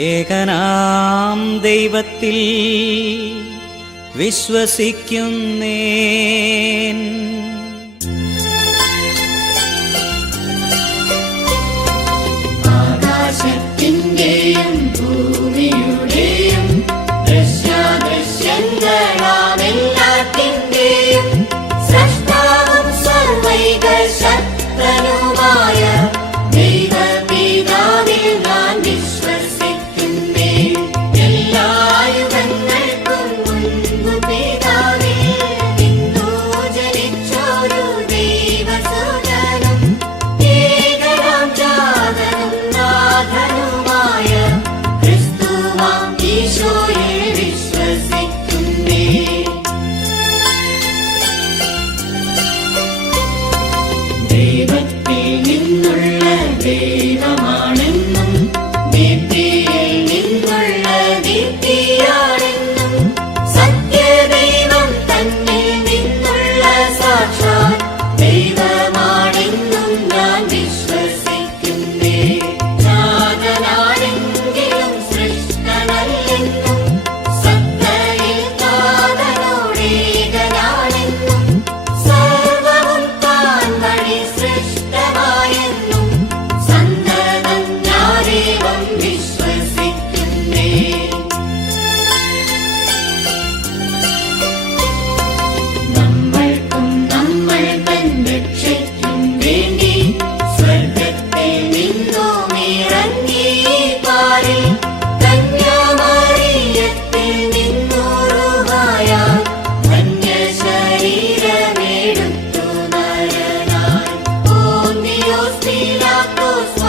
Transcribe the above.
ഏകനാം ദൈവത്തിൽ വിശ്വസിക്കുന്നേൻ. ആകാശത്തിന്റെയും ഭൂമിയുടെയും ദൃശ്യാദൃശ്യങ്ങളാമെല്ലാത്തിന്റെയും സ്രഷ്ടാവും സർവൈക ശക്തനുമായ ദൈവപിതാവിൽ ഞാൻ വിശ്വസിക്കുന്നേൻ. എല്ലാ യുഗങ്ങൾക്കും മുൻപ് പിതാവിൽ നിന്നു ജനിച്ചൊരു ദൈവസുതനും ഏകനാം ജാതനും നാഥനുമായ ക്രിസ്തുവാം ഈശോയിൽ വിശ്വസിക്കുന്നേൻ. ദൈവത്തിൽ നിന്നുള്ള ദൈവമാണെന്നും ദീപ്തിയിൽ നിന്നുള്ള ദീപ്തിയാണെന്നും സത്യദൈവം തന്നിൽ നിന്നുള്ള സാക്ഷാൽ ദൈവമാണെന്നും ഞാൻ വിശ്വസിക്കുന്നേൻ. ജാതനാണെങ്കിലും സൃഷ്ടനല്ലെന്നും സത്തയിൽ താതനോടേകനാണെന്നും സർവവും താൻ വഴി സൃഷ്ടമായെന്നും സന്തതം ഞാനേവം വിശ്വസിക്കുന്നേൻ. നമ്മൾക്കും നമ്മൾ തൻ രക്ഷയ്ക്കും വേണ്ടി സ്വർഗ്ഗത്തിൽ നിന്നും ഇറങ്ങി പാരിൽ കന്യാമറിയത്തിൽ നിന്നൂറുവായാൽ ധന്യശരീരമെടുത്തു നരനായി പോന്തിയോസ് പീലാത്തോസ്